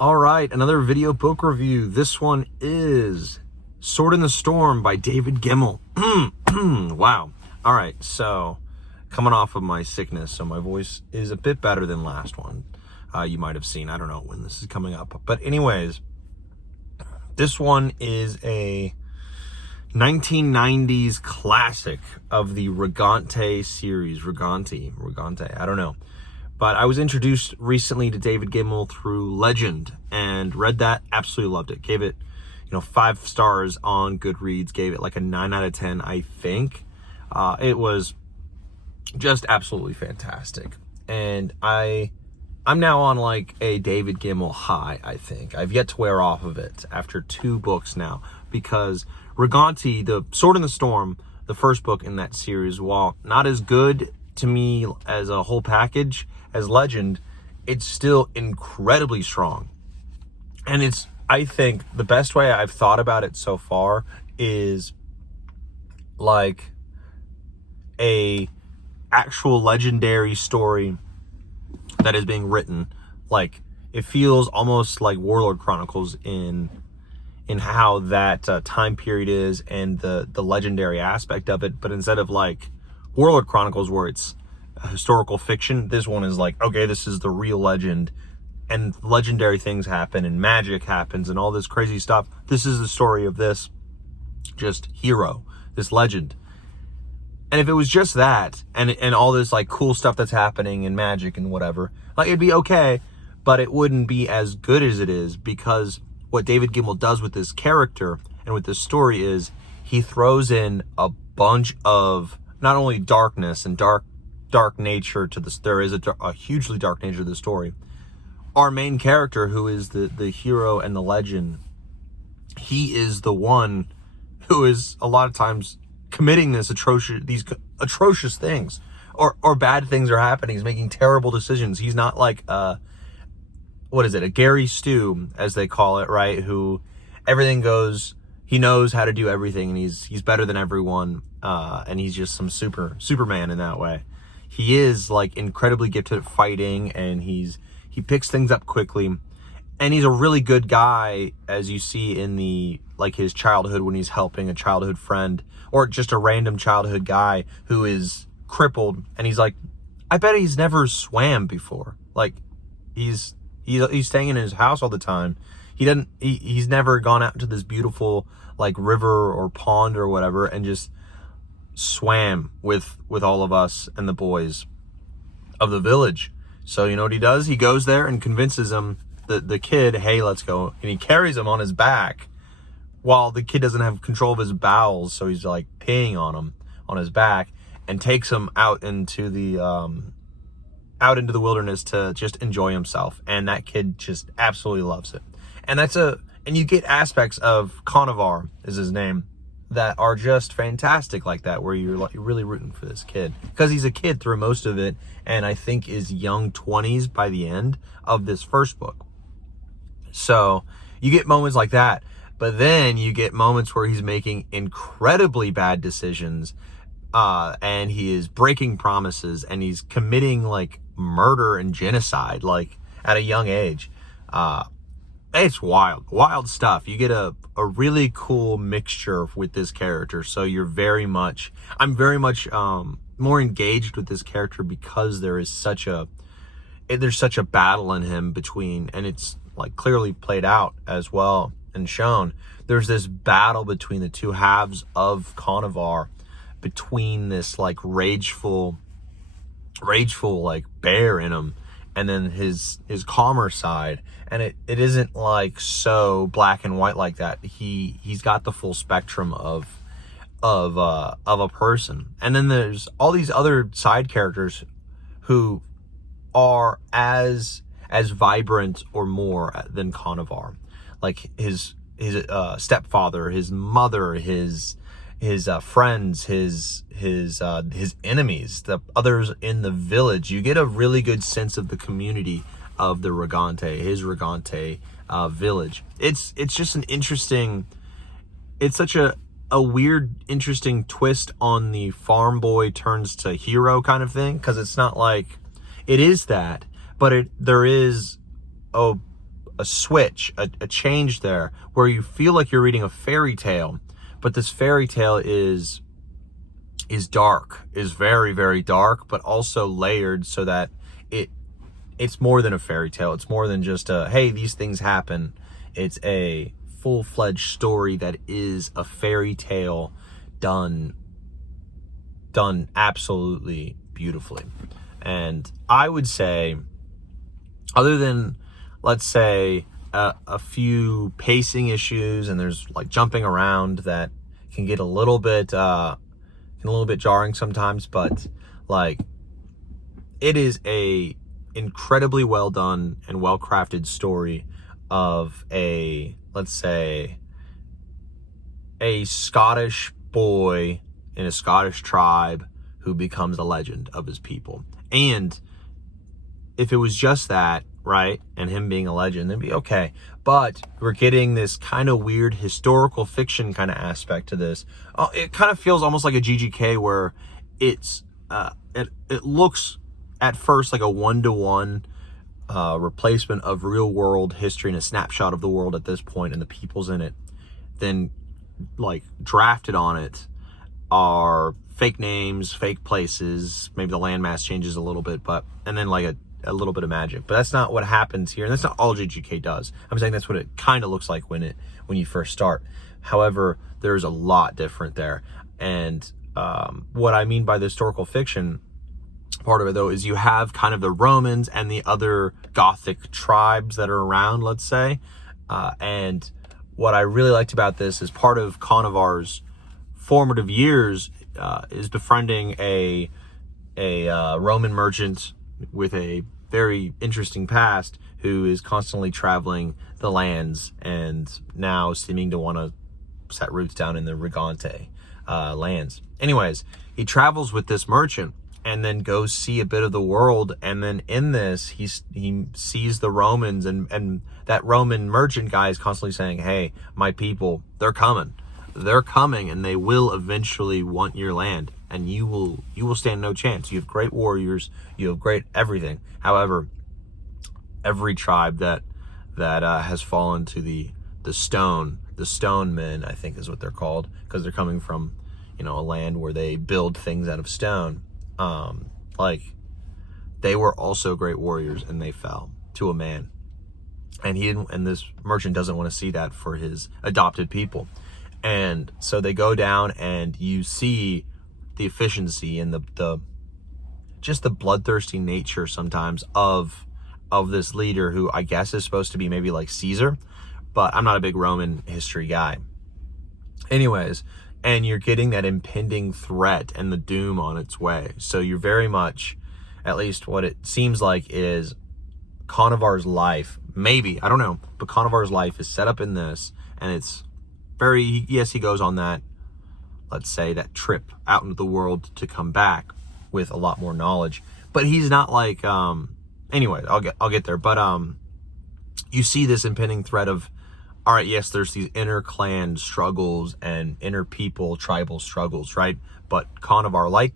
All right, another video book review. This one is Sword in the Storm by David Gemmell. Wow. All right, so coming off of my sickness, so my voice is a bit better than last one. You might have seen, I don't know when this is coming up. But anyways, this one is a 1990s classic of the Rigante series. Rigante, I don't know. But I was introduced recently to David Gemmell through Legend and read that, absolutely loved it. Gave it, 5 stars on Goodreads, gave it like a 9 out of 10, I think. It was just absolutely fantastic. And I'm now on like a David Gemmell high, I think. I've yet to wear off of it after 2 books now, because Rigante, the Sword in the Storm, the first book in that series, while not as good to me as a whole package as Legend, it's still incredibly strong. And it's, I think, the best way I've thought about it so far is like a actual legendary story that is being written. Like, it feels almost like Warlord Chronicles in how that time period is and the legendary aspect of it. But instead of like Warlord Chronicles, where it's historical fiction, this one is like, okay, this is the real legend, and legendary things happen and magic happens and all this crazy stuff. This is the story of this just hero, this legend. And if it was just that and all this like cool stuff that's happening and magic and whatever, like, it'd be okay, but it wouldn't be as good as it is, because what David Gemmell does with this character and with this story is he throws in a bunch of not only darkness and dark nature to this. There is a hugely dark nature to the story. Our main character, who is the hero and the legend, he is the one who is a lot of times committing these atrocious things, or bad things are happening. He's making terrible decisions. He's not like a Gary Stu, as they call it, right? Who everything goes, he knows how to do everything, and he's better than everyone, and he's just some Superman in that way. He is like incredibly gifted at fighting, and he picks things up quickly, and he's a really good guy, as you see in his childhood when he's helping a childhood friend, or just a random childhood guy who is crippled, and he's like, I bet he's never swam before. Like, he's staying in his house all the time. He's never gone out to this beautiful like river or pond or whatever and just swam with all of us and the boys of the village. So you know what he does? He goes there and convinces the kid, hey, let's go. And he carries him on his back while the kid doesn't have control of his bowels. So he's like peeing on him on his back, and takes him out into the wilderness to just enjoy himself. And that kid just absolutely loves it. And and you get aspects of Conovar is his name that are just fantastic like that, where you're really rooting for this kid, because he's a kid through most of it, and I think is young 20s by the end of this first book. So you get moments like that, but then you get moments where he's making incredibly bad decisions, and he is breaking promises, and he's committing like murder and genocide like at a young age. It's wild stuff. You get a really cool mixture with this character. So I'm very much more engaged with this character, because there's such a battle in him between, and it's like clearly played out as well and shown. There's this battle between the two halves of Conovar, between this like rageful like bear in him, and then his calmer side. And it isn't like so black and white like that. He's got the full spectrum of a person. And then there's all these other side characters who are as vibrant or more than Conovar, like his stepfather, his mother, his friends, his enemies, the others in the village. You get a really good sense of the community of the his Rigante village. It's just an interesting, it's such a weird, interesting twist on the farm boy turns to hero kind of thing, because it's not like, it is that, but there is a switch, a change there, where you feel like you're reading a fairy tale, but this fairy tale is dark, is very, very dark, but also layered so that it's more than a fairy tale. It's more than just a, hey, these things happen. It's a full-fledged story that is a fairy tale done absolutely beautifully. And I would say, other than, let's say, a few pacing issues, and there's like jumping around that can get a little bit jarring sometimes, but like, it is a incredibly well done and well crafted story of a, let's say, a Scottish boy in a Scottish tribe who becomes a legend of his people. And if it was just that, right, and him being a legend, it'd be okay. But we're getting this kind of weird historical fiction kind of aspect to this. It kind of feels almost like a GGK, where it's it looks at first like a one-to-one replacement of real world history and a snapshot of the world at this point and the peoples in it. Then like drafted on it are fake names, fake places, maybe the landmass changes a little bit, but and then like a little bit of magic. But that's not what happens here, and that's not all GGK does. I'm saying that's what it kind of looks like when you first start. However, there's a lot different there. And what I mean by the historical fiction part of it, though, is you have kind of the Romans and the other Gothic tribes that are around, let's say. And what I really liked about this is part of Conovar's formative years is befriending a Roman merchant with a very interesting past who is constantly traveling the lands and now seeming to want to set roots down in the Rigante lands. Anyways, he travels with this merchant and then goes see a bit of the world. And then in this, he sees the Romans, and that Roman merchant guy is constantly saying, hey, my people, they're coming, and they will eventually want your land, and you will stand no chance. You have great warriors, you have great everything. However, every tribe that has fallen to the stone men, I think is what they're called, because they're coming from, a land where they build things out of stone. Like, they were also great warriors, and they fell to a man. And this merchant doesn't want to see that for his adopted people. And so they go down, and you see the efficiency and the just the bloodthirsty nature sometimes of this leader, who I guess is supposed to be maybe like Caesar, but I'm not a big Roman history guy. Anyways, and you're getting that impending threat and the doom on its way. So you're very much, at least what it seems like, is Conovar's life, maybe, I don't know, but Conovar's life is set up in this, and it's very, yes, he goes on that, let's say, that trip out into the world to come back with a lot more knowledge. But he's not like, anyway, I'll get there. But you see this impending threat of, all right, yes, there's these inner clan struggles and inner people, tribal struggles, right? But Conovar, like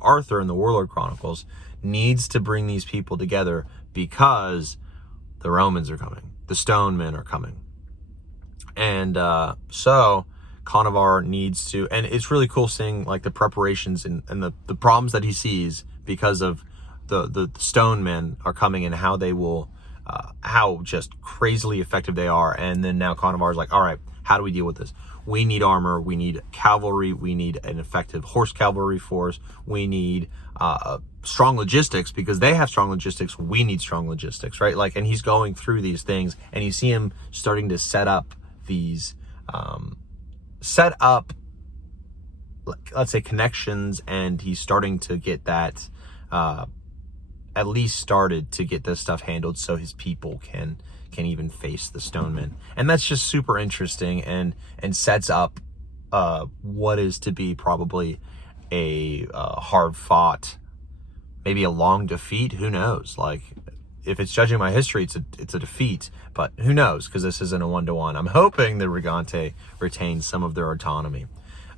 Arthur in the Warlord Chronicles, needs to bring these people together because the Romans are coming. The stone men are coming. And so Conovar needs to, and it's really cool seeing like the preparations and the problems that he sees because of the stone men are coming, and how they will, how just crazily effective they are. And then now Conovar's like, all right, how do we deal with this? We need armor, we need cavalry, we need an effective horse cavalry force, we need strong logistics, because they have strong logistics, we need strong logistics, right? Like, and he's going through these things, and you see him starting to set up these, let's say, connections, and he's starting to get that, at least started to get this stuff handled so his people can even face the stonemen. And that's just super interesting and sets up what is to be probably a hard fought, maybe a long defeat, who knows? Like, if it's judging my history, it's a defeat, but who knows, because this isn't a one-to-one. I'm hoping the Rigante retains some of their autonomy,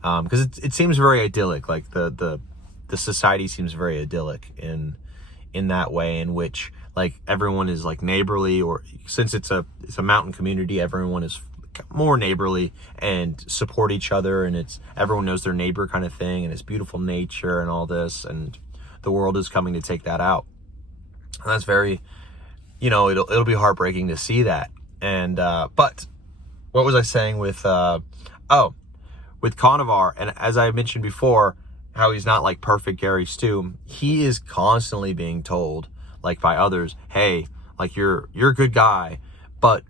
because it seems very idyllic. Like the society seems very idyllic in that way, in which like everyone is like neighborly, or since it's a mountain community, everyone is more neighborly and support each other, and it's everyone knows their neighbor kind of thing, and it's beautiful nature and all this, and the world is coming to take that out. And that's very, it'll be heartbreaking to see that. And but what was I saying with with Conovar? And as I mentioned before, how he's not like perfect Gary Stu, he is constantly being told, like by others, hey, like you're a good guy, but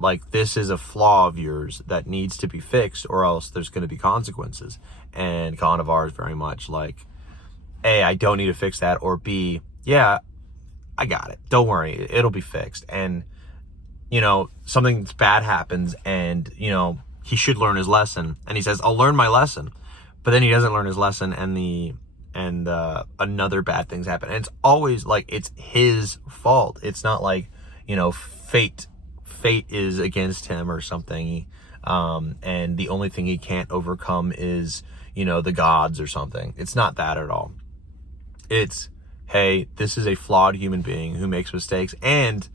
like this is a flaw of yours that needs to be fixed, or else there's going to be consequences. And Conovar is very much like, A, I don't need to fix that, or B, yeah, I got it. Don't worry, it'll be fixed. And something bad happens, and he should learn his lesson, and he says, I'll learn my lesson. But then he doesn't learn his lesson, and another bad things happen. And it's always like it's his fault. It's not like, fate is against him or something. And the only thing he can't overcome is, the gods or something. It's not that at all. It's, hey, this is a flawed human being who makes mistakes, and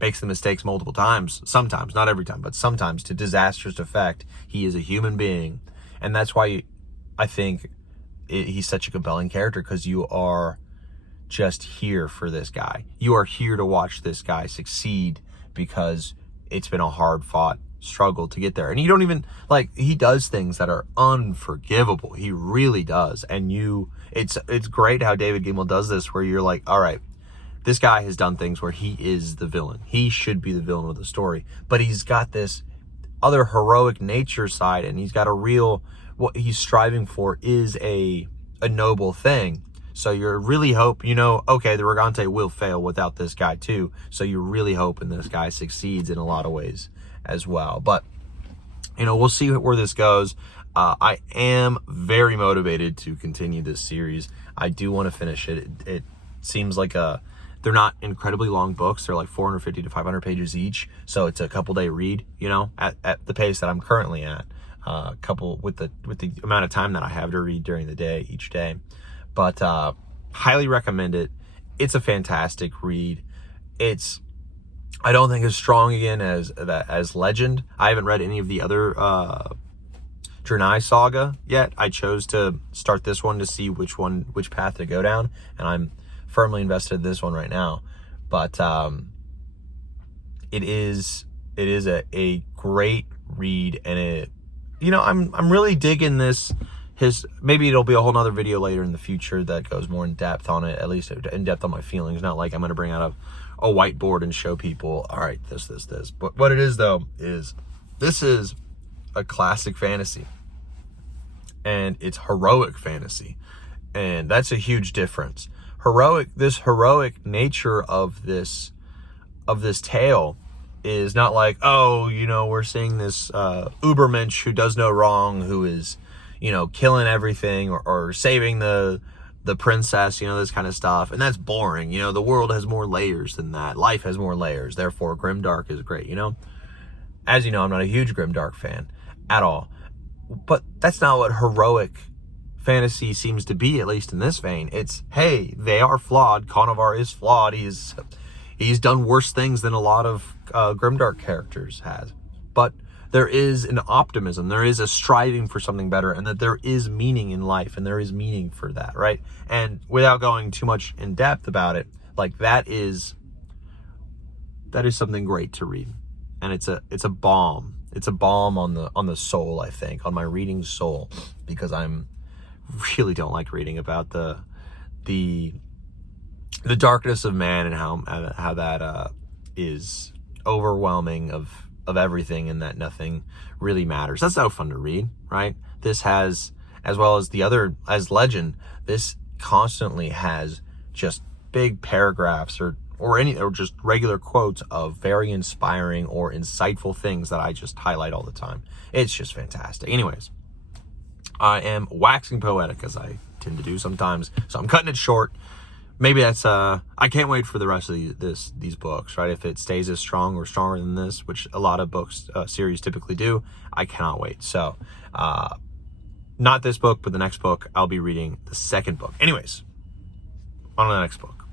makes the mistakes multiple times, sometimes, not every time, but sometimes to disastrous effect. He is a human being. And that's why I think he's such a compelling character, because you are just here for this guy. You are here to watch this guy succeed, because it's been a hard fought struggle to get there. And you don't even he does things that are unforgivable. He really does. And it's great how David Gemmell does this, where you're like, all right, this guy has done things where he is the villain. He should be the villain of the story, but he's got this other heroic nature side, and he's got what he's striving for is a noble thing. So you're really okay, the Rigante will fail without this guy too. So you're really hoping this guy succeeds in a lot of ways as well. But, we'll see where this goes. I am very motivated to continue this series. I do want to finish it. It seems like they're not incredibly long books. They're like 450 to 500 pages each. So it's a couple day read, at the pace that I'm currently at. Couple with the amount of time that I have to read during the day, each day. But highly recommend it. It's a fantastic read. I don't think as strong again as Legend. I haven't read any of the other Drenai saga yet. I chose to start this one to see which path to go down, and I'm firmly invested in this one right now. But it is a great read, and I'm really digging this. Maybe it'll be a whole nother video later in the future that goes more in depth on it, at least in depth on my feelings. Not like I'm going to bring out a whiteboard and show people, all right, this. But what it is, though, is this is a classic fantasy, and it's heroic fantasy, and that's a huge difference. This heroic nature of this tale is not like, we're seeing this Ubermensch who does no wrong, who is, killing everything or saving the princess, this kind of stuff. And that's boring. The world has more layers than that. Life has more layers. Therefore, grimdark is great, As you know, I'm not a huge grimdark fan at all. But that's not what heroic fantasy seems to be, at least in this vein. It's, hey, they are flawed. Conovar is flawed. He's done worse things than a lot of grimdark characters has. But there is an optimism. There is a striving for something better, and that there is meaning in life, and there is meaning for that, right? And without going too much in depth about it, that is something great to read. And it's a balm. It's a balm on the soul, I think, on my reading soul, because I'm really don't like reading about the darkness of man, and how that is overwhelming of everything, and that nothing really matters. That's no fun to read, right? This has, as well as as Legend, this constantly has just big paragraphs or just regular quotes of very inspiring or insightful things that I just highlight all the time. It's just fantastic. Anyways, I am waxing poetic, as I tend to do sometimes, so I'm cutting it short. Maybe that's I can't wait for the rest of these books, right? If it stays as strong or stronger than this, which a lot of books series typically do, I cannot wait. So not this book, but the next book, I'll be reading the second book. Anyways, on to the next book.